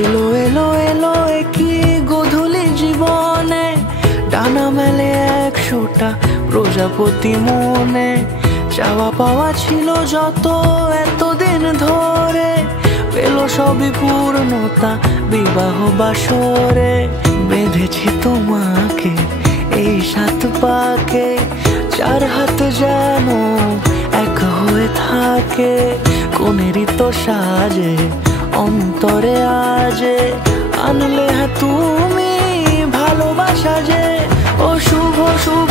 এলো এলো এলো কি গোধূলি জীবনে, ডানা মেলে 100টা প্রজাপতি মনে। চাওয়া পাওয়া ছিল যত এতদিন ধরে, পেল সবই পূর্ণতা বিবাহ বাসরে। বেঁধেছি তোমাকে এই 7 পাকে, 4 হাত যেন এক হয়ে থাকে। কোনেরই তো সাজে অন্তরে আজে, আনলে তুমি ভালোবাসা যে। ও শুভ শুভ